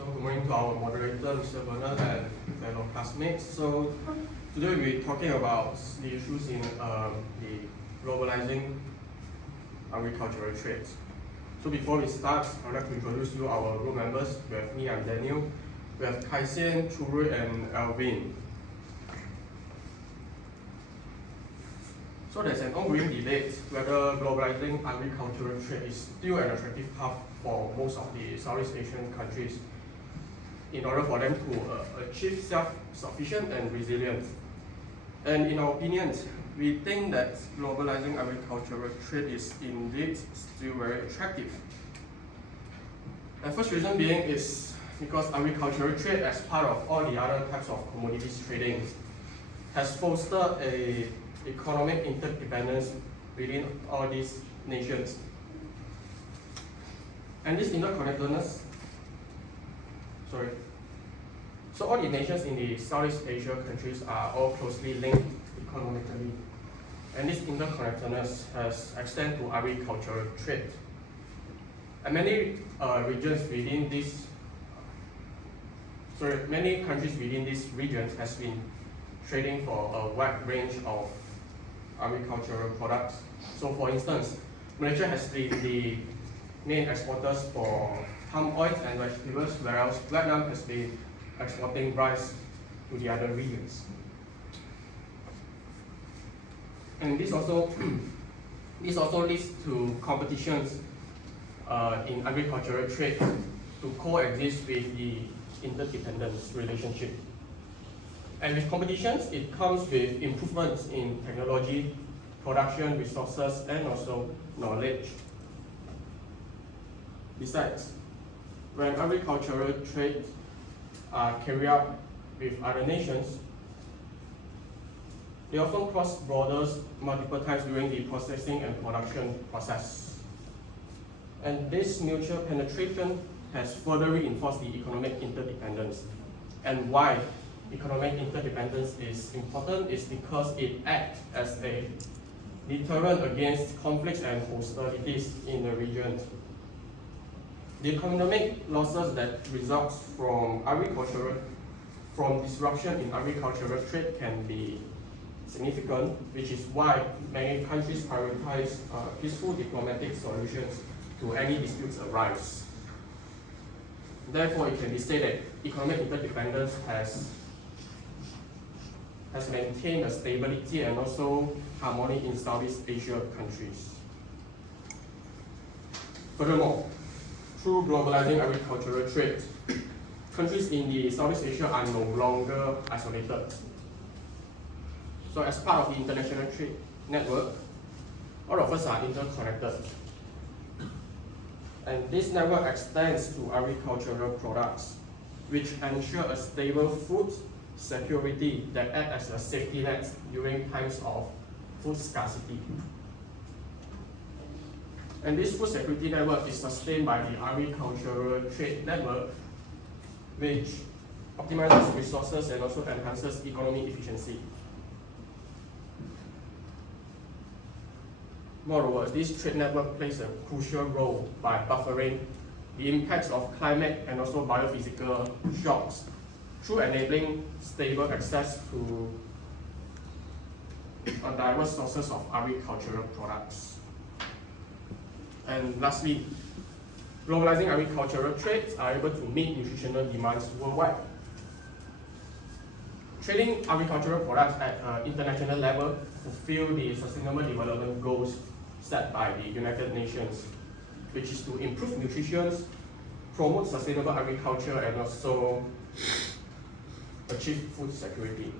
So good morning to our moderator, Mr. Bernard, and fellow classmates. So today we'll be talking about the issues in the globalizing agricultural trade. So before we start, I'd like to introduce you our group members. We have me, I'm Daniel. We have Kai Sian, Churu, and Alvin. So there's an ongoing debate whether globalizing agricultural trade is still an attractive path for most of the Southeast Asian countries in order for them to achieve self-sufficient and resilience. And in our opinions, we think that globalizing agricultural trade is indeed still very attractive. The first reason being is because agricultural trade, as part of all the other types of commodities trading, has fostered a economic interdependence within all these nations. And this interconnectedness, so all the nations in the Southeast Asia countries are all closely linked economically. And this interconnectedness has extended to agricultural trade. And many many countries within these regions has been trading for a wide range of agricultural products. So for instance, Malaysia has been the main exporters for palm oil and vegetables, whereas Vietnam has been exporting rice to the other regions. And this also leads to competitions in agricultural trade to coexist with the interdependence relationship. And with competitions, it comes with improvements in technology, production, resources, and also knowledge. Besides, when agricultural trade are carried out with other nations, they often cross borders multiple times during the processing and production process. And this mutual penetration has further reinforced the economic interdependence. And why economic interdependence is important is because it acts as a deterrent against conflicts and hostilities in the region. The economic losses that result from disruption in agricultural trade can be significant, which is why many countries prioritize peaceful diplomatic solutions to any disputes arise. Therefore, it can be said that economic interdependence has maintained a stability and also harmony in Southeast Asia countries. Furthermore, through globalizing agricultural trade, countries in the Southeast Asia are no longer isolated. So as part of the international trade network, all of us are interconnected. And this network extends to agricultural products, which ensure a stable food security that act as a safety net during times of food scarcity. And this food security network is sustained by the agricultural trade network, which optimizes resources and also enhances economic efficiency. Moreover, this trade network plays a crucial role by buffering the impacts of climate and also biophysical shocks through enabling stable access to diverse sources of agricultural products. And lastly, globalizing agricultural trades are able to meet nutritional demands worldwide. Trading agricultural products at an international level fulfill the Sustainable Development Goals set by the United Nations, which is to improve nutrition, promote sustainable agriculture, and also achieve food security.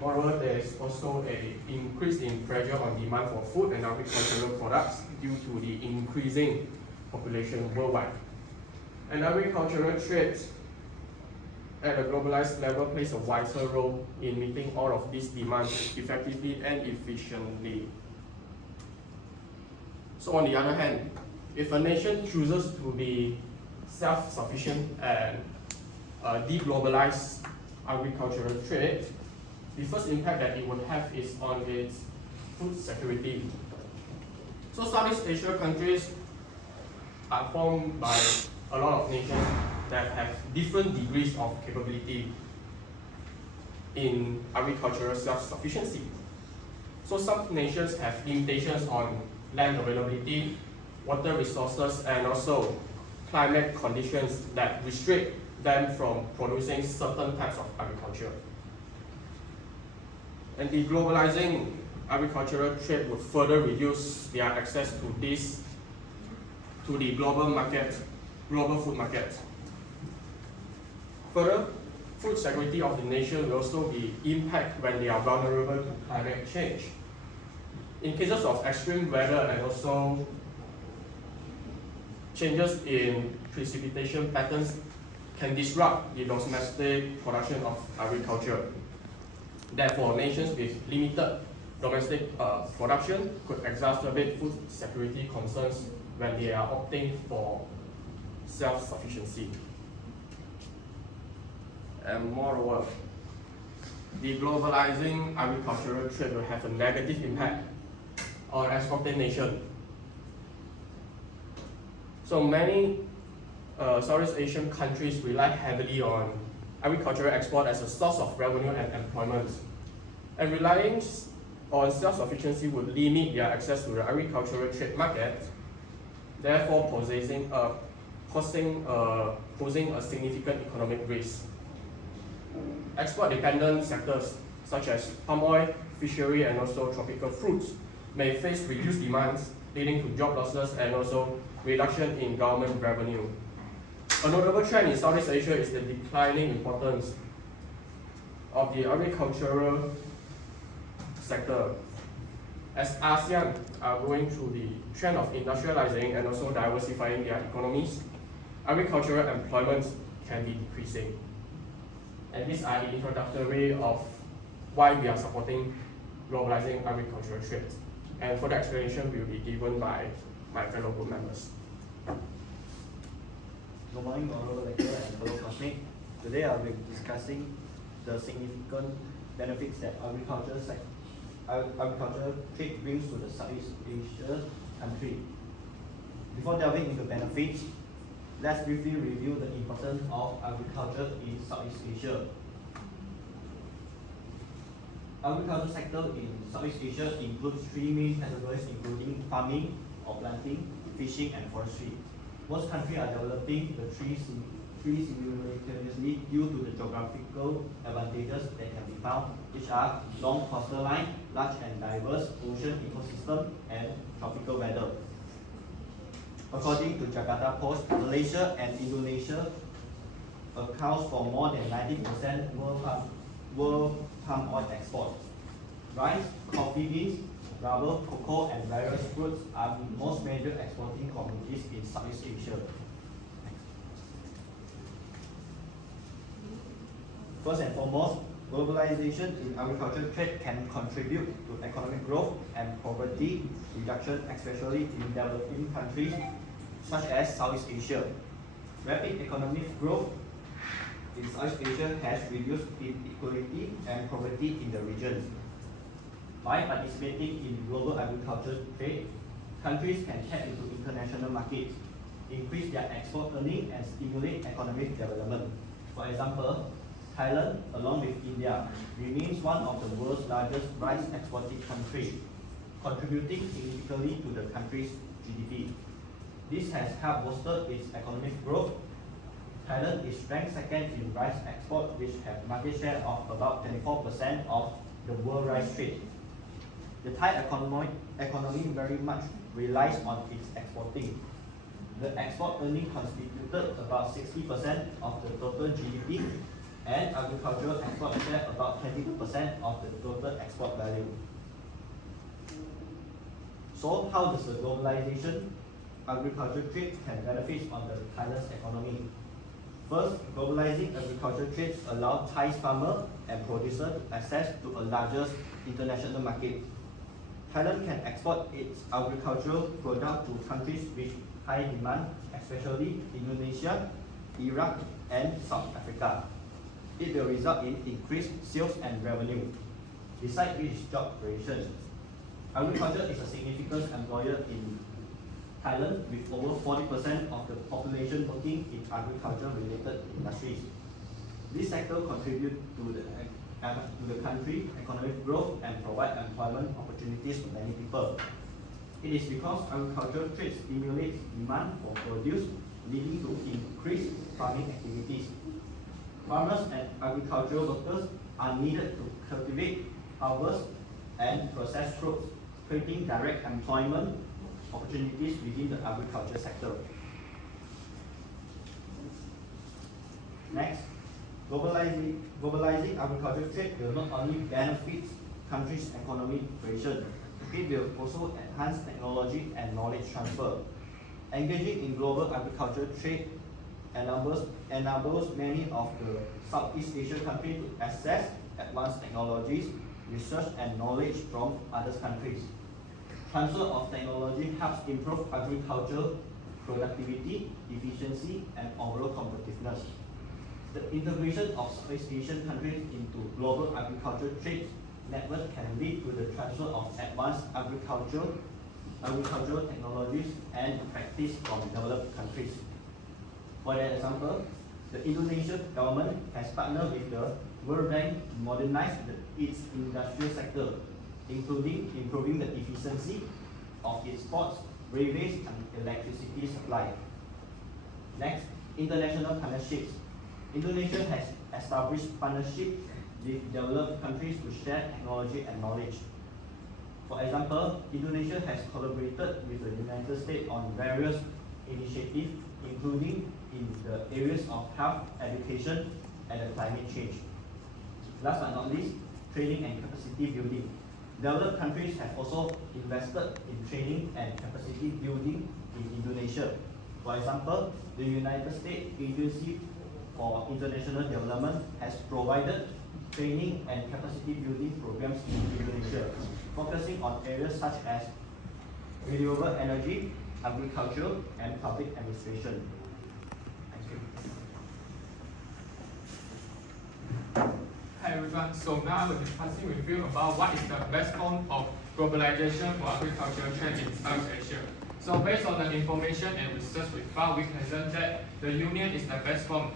Moreover, there is also an increase in pressure on demand for food and agricultural products due to the increasing population worldwide. And agricultural trade at a globalized level plays a vital role in meeting all of these demands effectively and efficiently. So on the other hand, if a nation chooses to be self-sufficient and deglobalize agricultural trade, the first impact that it would have is on its food security. So Southeast Asia countries are formed by a lot of nations that have different degrees of capability in agricultural self-sufficiency. So some nations have limitations on land availability, water resources, and also climate conditions that restrict them from producing certain types of agriculture. And the globalizing agricultural trade would further reduce their access to the global food market. Further, food security of the nation will also be impacted when they are vulnerable to climate change. In cases of extreme weather and also changes in precipitation patterns can disrupt the domestic production of agriculture. Therefore, nations with limited domestic production could exacerbate food security concerns when they are opting for self-sufficiency. And moreover, the globalizing agricultural trade will have a negative impact on exporting nations. So many Southeast Asian countries rely heavily on agricultural export as a source of revenue and employment. And relying on self-sufficiency would limit their access to the agricultural trade market, therefore posing a significant economic risk. Export-dependent sectors such as palm oil, fishery, and also tropical fruits may face reduced demands, leading to job losses and also reduction in government revenue. A notable trend in Southeast Asia is the declining importance of the agricultural sector. As ASEAN are going through the trend of industrializing and also diversifying their economies, agricultural employment can be decreasing. And these are the introductory of why we are supporting globalizing agricultural trade. And further explanation will be given by my fellow group members. Good morning, honorable lecturer and fellow classmates. Today I'll be discussing the significant benefits that agricultural trade brings to the Southeast Asia country. Before delving into benefits, let's briefly review the importance of agriculture in Southeast Asia. Agriculture sector in Southeast Asia includes three main categories, including farming or planting, fishing, and forestry. Most countries are developing the three simultaneously due to the geographical advantages that can be found, which are long coastline, large and diverse ocean ecosystem, and tropical weather. According to Jakarta Post, Malaysia and Indonesia accounts for more than 90% world palm oil export. Rice, coffee beans, rubber, cocoa, and various fruits are the most major exporting commodities in Southeast Asia. First and foremost, globalization in agricultural trade can contribute to economic growth and poverty reduction, especially in developing countries such as Southeast Asia. Rapid economic growth in Southeast Asia has reduced inequality and poverty in the region. By participating in global agricultural trade, countries can tap into international markets, increase their export earnings, and stimulate economic development. For example, Thailand, along with India, remains one of the world's largest rice exporting countries, contributing significantly to the country's GDP. This has helped bolster its economic growth. Thailand is ranked second in rice export, which have market share of about 24% of the world rice trade. The Thai economy very much relies on its exporting. The export earning constituted about 60% of the total GDP, and agricultural export share about 22% of the total export value. So how does the globalization agricultural trade can benefit on the Thailand's economy? First, globalizing agricultural trade allows Thai farmers and producers access to a larger international market. Thailand can export its agricultural products to countries with high demand, especially Indonesia, Iraq, and South Africa. It will result in increased sales and revenue. Besides which job creation, agriculture is a significant employer in Thailand, with over 40% of the population working in agriculture-related industries. This sector contributes to the country's economic growth and provide employment opportunities for many people. It is because agricultural trade stimulates demand for produce, leading to increased farming activities. Farmers and agricultural workers are needed to cultivate, harvest, and process crops, creating direct employment opportunities within the agriculture sector. Next, globalizing agricultural trade will not only benefit countries' economic creation, it will also enhance technology and knowledge transfer. Engaging in global agricultural trade enables many of the Southeast Asian countries to access advanced technologies, research, and knowledge from other countries. Transfer of technology helps improve agricultural productivity, efficiency, and overall competitiveness. The integration of Southeast Asian countries into global agricultural trade network can lead to the transfer of advanced agricultural technologies and practice from developed countries. For example, the Indonesian government has partnered with the World Bank to modernize its industrial sector, including improving the efficiency of its ports, railways, and electricity supply. Next, international partnerships. Indonesia has established partnerships with developed countries to share technology and knowledge. For example, Indonesia has collaborated with the United States on various initiatives, including in the areas of health, education, and climate change. Last but not least, training and capacity building. Developed countries have also invested in training and capacity building in Indonesia. For example, the United States Agency for International Development has provided training and capacity building programs in Indonesia, focusing on areas such as renewable energy, agriculture, and public administration. Thank you. Hi everyone, so now we're discussing with you about what is the best form of globalization for agricultural trade in South Asia. So based on the information and research we found, we can learn that the union is the best form.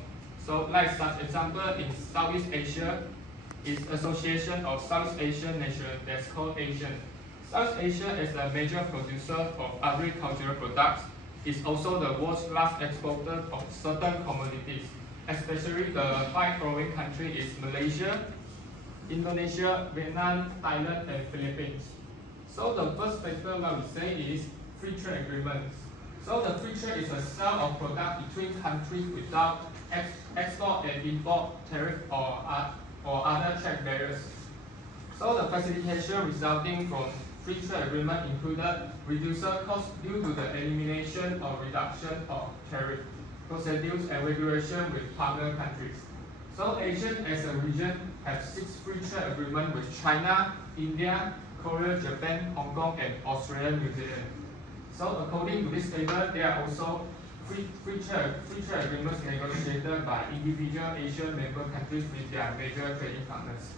So like such example in Southeast Asia is Association of South Asian Nations, that's called ASEAN. South Asia is a major producer of agricultural products. It's also the world's largest exporter of certain commodities. Especially the 5 following countries is Malaysia, Indonesia, Vietnam, Thailand, and Philippines. So the first factor what we say is free trade agreements. So the free trade is a sale of products between countries without export and import tariff or other trade barriers. So the facilitation resulting from free trade agreement included reducer costs due to the elimination or reduction of tariff procedures and regulation with partner countries. So Asia as a region has 6 free trade agreements with China, India, Korea, Japan, Hong Kong, and Australia, New Zealand. So according to this table, there are also free trade agreements negotiated by individual Asian member countries with their major trading partners.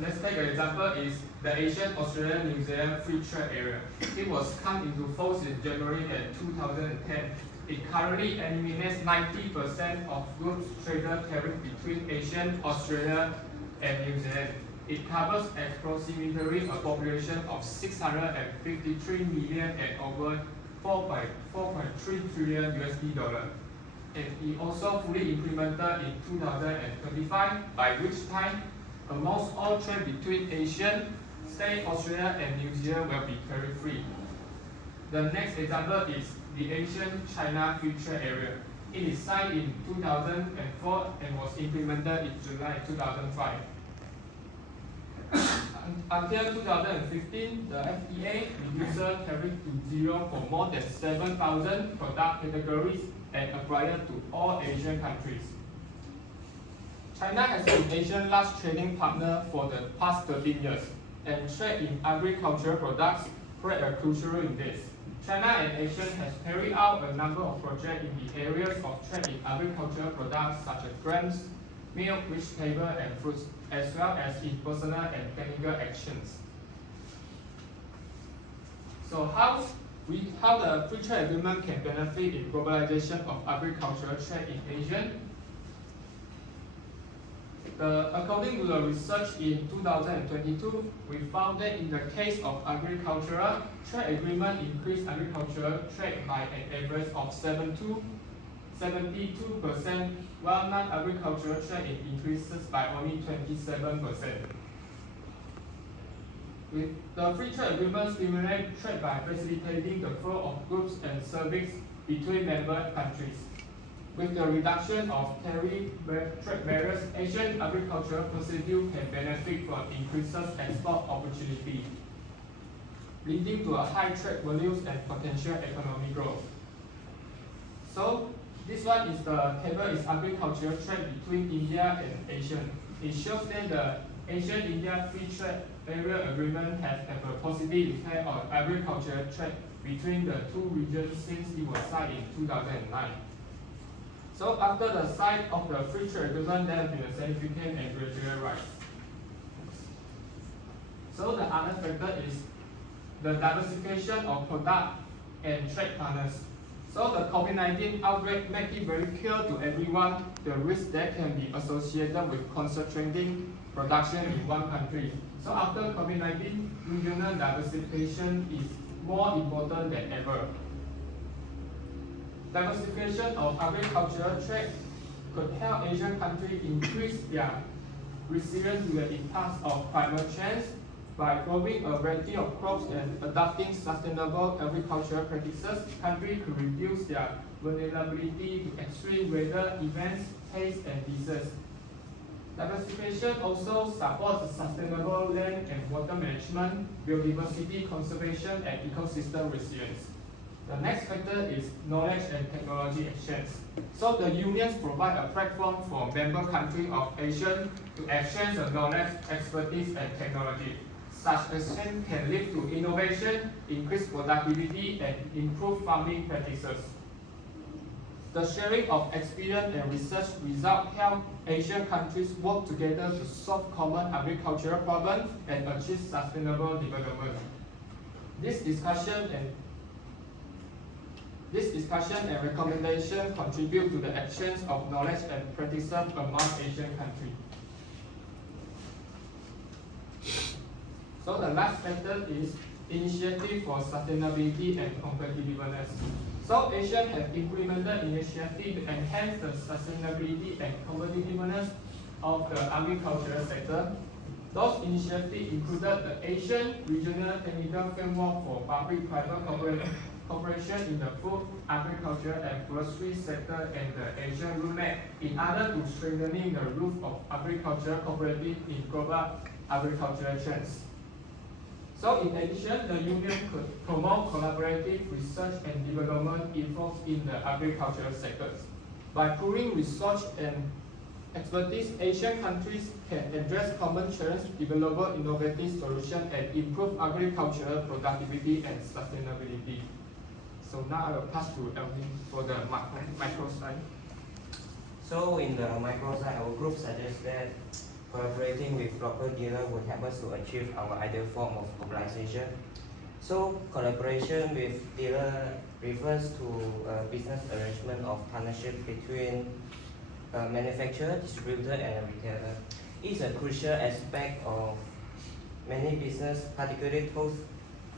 Let's take an example is the Asian Australia New Zealand Free Trade Area. It was come into force in January 2010. It currently eliminates 90% of goods traded tariff between Asian, Australia, and New Zealand. It covers approximately a population of 653 million and over 4.3 trillion USD dollar. And it also fully implemented in 2025, by which time almost all trade between Asian, say Australia and New Zealand will be tariff-free. The next example is the Asian-China Free Trade Area. It is signed in 2004 and was implemented in July 2005. Until 2015, the FTA reduced tariff to 0 for more than 7,000 product categories and applied to all Asian countries. China has been Asia's largest trading partner for the past 13 years, and trade in agricultural products played a crucial role in this. China and Asia has carried out a number of projects in the areas of trade in agricultural products such as grains, milk, vegetable, and fruits, as well as in personal and technical actions. So how the free trade agreement can benefit in globalization of agricultural trade in Asia? According to the research in 2022, we found that in the case of agricultural trade agreement increased agricultural trade by an average of 72%, while non-agricultural trade increases by only 27%. With the free trade agreement stimulate trade by facilitating the flow of goods and services between member countries. With the reduction of trade barriers, Asian agricultural procedure can benefit from increased export opportunity, leading to a high trade values and potential economic growth. So this one is the table is agricultural trade between India and Asia. It shows that the Asian-India Free Trade Area Agreement has a positive effect on agricultural trade between the two regions since it was signed in 2009. So after the sign of the free trade agreement, there has been a significant and gradual rise. So the other factor is the diversification of product and trade partners. So the COVID-19 outbreak make it very clear to everyone the risk that can be associated with concentrating production in one country. So after COVID-19, regional diversification is more important than ever. Diversification of agricultural trade could help Asian countries increase their resilience to the impacts of climate change by growing a variety of crops and adopting sustainable agricultural practices. Countries could reduce their vulnerability to extreme weather events, pests, and diseases. Diversification also supports sustainable land and water management, biodiversity conservation, and ecosystem resilience. The next factor is knowledge and technology exchange. So the unions provide a platform for member countries of Asia to exchange the knowledge, expertise, and technology. Such exchange can lead to innovation, increased productivity, and improved farming practices. The sharing of experience and research results help Asian countries work together to solve common agricultural problems and achieve sustainable development. This discussion and recommendation contribute to the exchange of knowledge and practices among Asian countries. So the last factor is initiative for sustainability and competitiveness. So Asia have implemented initiatives to enhance the sustainability and competitiveness of the agricultural sector. Those initiatives included the Asian Regional Technical Framework for Public-Private Cooperation in the food, agriculture, and forestry sector, and the Asian Roadmap in order to strengthening the role of agricultural cooperative in global agricultural trends. So in addition, the union could promote collaborative research and development efforts in the agricultural sectors. By pooling research and expertise, Asian countries can address common challenges, develop innovative solutions, and improve agricultural productivity and sustainability. So now I will pass to Elvin for the micro slide. So in the micro slide, our group suggests that collaborating with local dealers would help us to achieve our ideal form of globalization. So collaboration with dealer refers to a business arrangement of partnership between a manufacturer, distributor, and a retailer. It's a crucial aspect of many business, particularly those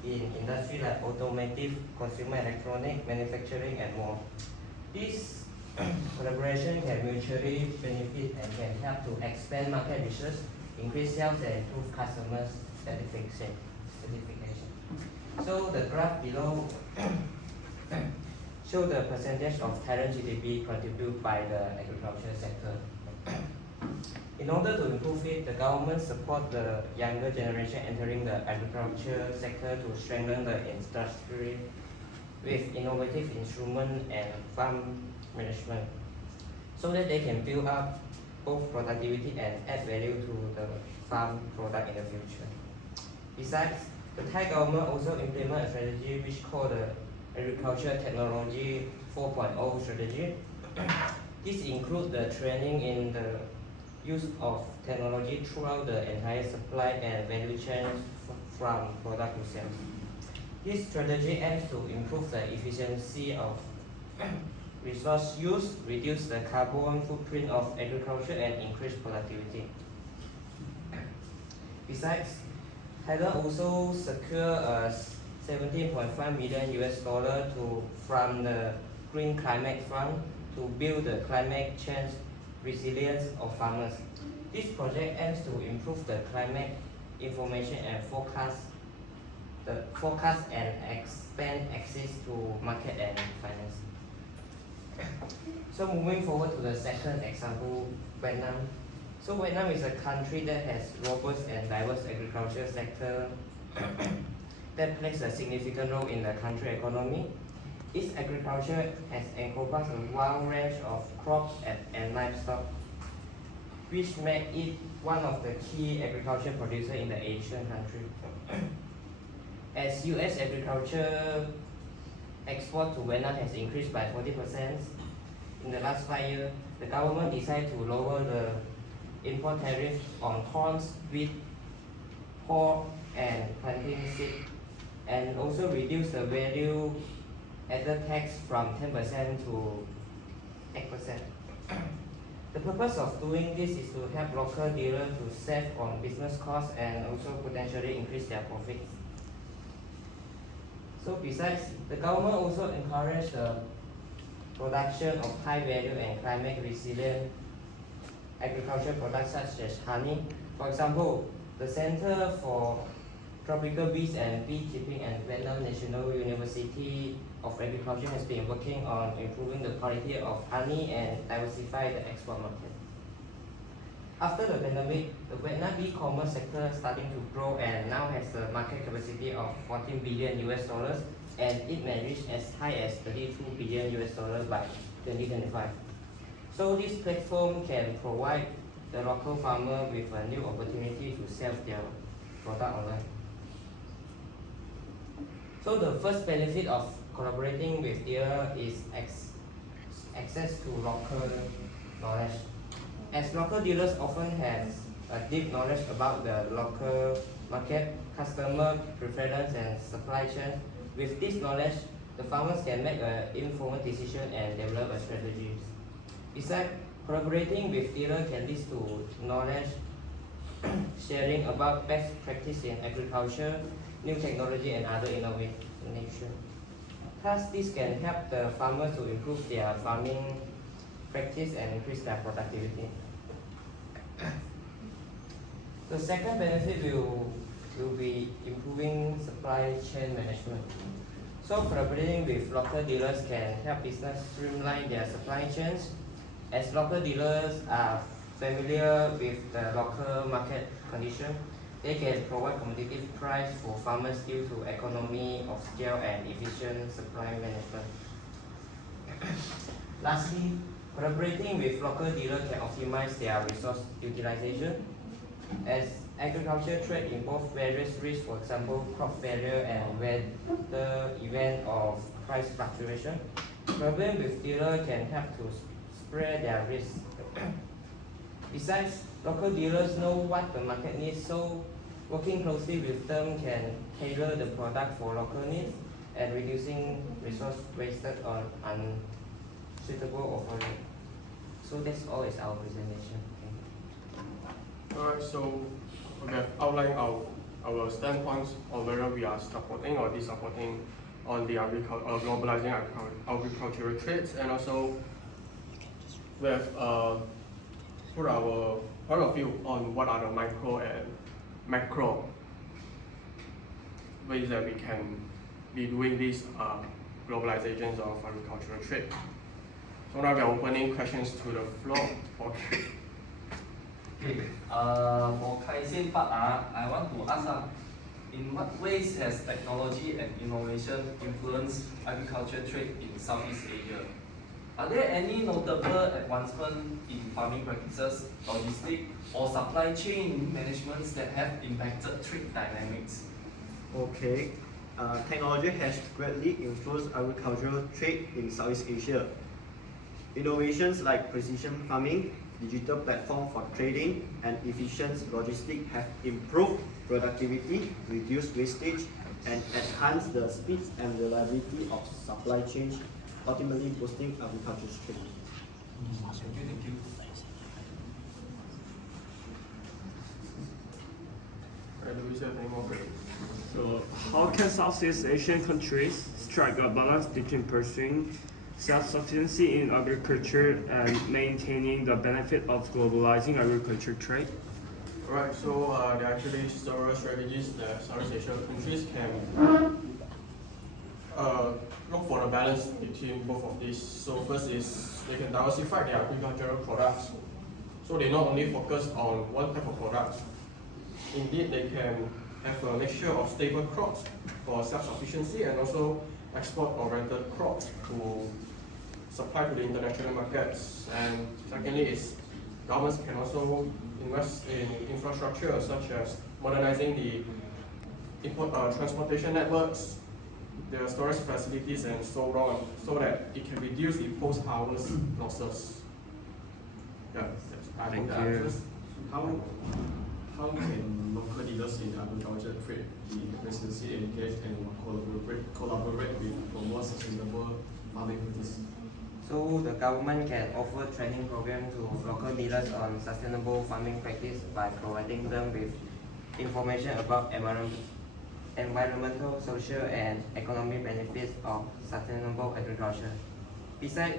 in industry like automotive, consumer electronic, manufacturing, and more. This collaboration can mutually benefit and can help to expand market research, increase sales, and improve customers' satisfaction. So the graph below show the percentage of Thailand GDP contributed by the agriculture sector. In order to improve it, the government support the younger generation entering the agriculture sector to strengthen the industry with innovative instruments and farm management, so that they can build up both productivity and add value to the farm product in the future. Besides, the Thai government also implement a strategy which called the Agriculture Technology 4.0 strategy. This includes the training in the use of technology throughout the entire supply and value chain from product to sales. This strategy aims to improve the efficiency of resource use, reduce the carbon footprint of agriculture, and increase productivity. Besides, Thailand also secured a 17.5 million US dollar from the Green Climate Fund to build the climate change resilience of farmers. This project aims to improve the climate information and forecast and expand access to market and finance. So moving forward to the second example, Vietnam. So Vietnam is a country that has robust and diverse agriculture sector that plays a significant role in the country economy. Its agriculture has encompassed a wide range of crops and livestock, which make it one of the key agriculture producers in the Asian country. As U.S. agriculture export to Vietnam has increased by 40% in the last 5 years, the government decided to lower the import tariff on corn, wheat, pork, and plantain seed, and also reduce the value added tax from 10% to 8%. The purpose of doing this is to help local dealers to save on business costs and also potentially increase their profits. So besides, the government also encouraged the production of high value and climate resilient agriculture products such as honey. For example, the Center for Tropical Bees and Beekeeping and Vietnam National University of Agriculture has been working on improving the quality of honey and diversify the export market. After the pandemic, the Vietnam e-commerce sector is starting to grow and now has a market capacity of 14 billion US dollars, and it may reach as high as 32 billion US dollars by 2025. So this platform can provide the local farmer with a new opportunity to sell their product online. So the first benefit of collaborating with dealer is access to local knowledge. As local dealers often have a deep knowledge about the local market, customer preference, and supply chain, with this knowledge, the farmers can make an informed decision and develop a strategy. Besides, collaborating with dealers can lead to knowledge sharing about best practice in agriculture, new technology, and other innovation. Thus, this can help the farmers to improve their farming practice and increase their productivity. The second benefit will be improving supply chain management. So collaborating with local dealers can help business streamline their supply chains. As local dealers are familiar with the local market condition, they can provide competitive price for farmers due to economy of scale and efficient supply management. Lastly, collaborating with local dealers can optimize their resource utilization. As agriculture trade involves various risks, for example, crop failure and weather event of price fluctuation, collaborating with dealers can help to spread their risk. Besides, local dealers know what the market needs, so working closely with them can tailor the product for local needs and reducing resource wasted on unsuitable overhead. So that's all is our presentation. Alright, so we have outlined our standpoints on whether we are supporting or disupporting on the globalizing agricultural trades, and also we have put our point of view on what are the micro and macro ways that we can be doing these globalizations of agricultural trade. So now we are opening questions to the floor. Okay. Okay, for Kai-Sian part, I want to ask, in what ways has technology and innovation influenced agriculture trade in Southeast Asia? Are there any notable advancements in farming practices, logistics, or supply chain managements that have impacted trade dynamics? Okay, technology has greatly influenced agricultural trade in Southeast Asia. Innovations like precision farming, digital platform for trading, and efficient logistics have improved productivity, reduced wastage, and enhance the speed and reliability of supply chains, ultimately boosting agriculture's trade. Thank you. Do we have any more questions? So, how can Southeast Asian countries strike a balance between pursuing self-sufficiency in agriculture and maintaining the benefit of globalizing agriculture trade? Right, so there are actually several strategies that Southeast Asian countries can look for the balance between both of these. So first is they can diversify their agricultural products. So they not only focus on one type of product. Indeed, they can have a mixture of stable crops for self-sufficiency and also export-oriented crops to supply to the international markets. And secondly is governments can also invest in infrastructure such as modernizing the transportation networks, the storage facilities and so on, so that it can reduce the post-harvest losses. Yeah, I Thank think that you. answers. How can local leaders in agriculture trade be presidency engaged and collaborate with promote sustainable farming practices? So the government can offer training program to local leaders on sustainable farming practice by providing them with information about environmental, social, and economic benefits of sustainable agriculture. Besides,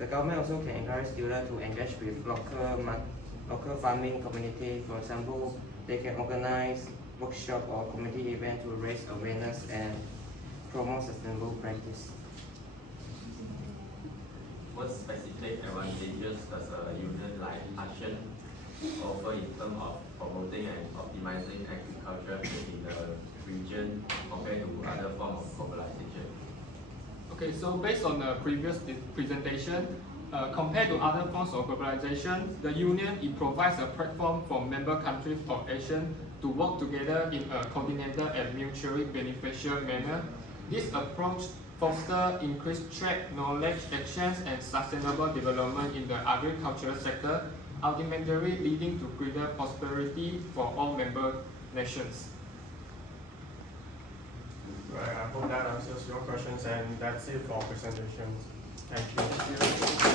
the government also can encourage students to engage with local farming community. For example, they can organize workshop or community event to raise awareness and promote sustainable practice. What specific advantages does a union like ASEAN offer in terms of promoting and optimizing agriculture in the region compared to other forms of globalization? Okay, so based on the previous presentation, compared to other forms of globalization, the Union it provides a platform for member countries of ASEAN to work together in a coordinated and mutually beneficial manner. This approach fosters increased trade, knowledge exchange, and sustainable development in the agricultural sector, ultimately leading to greater prosperity for all member nations. Right, I hope that answers your questions, and that's it for presentations. Thank you.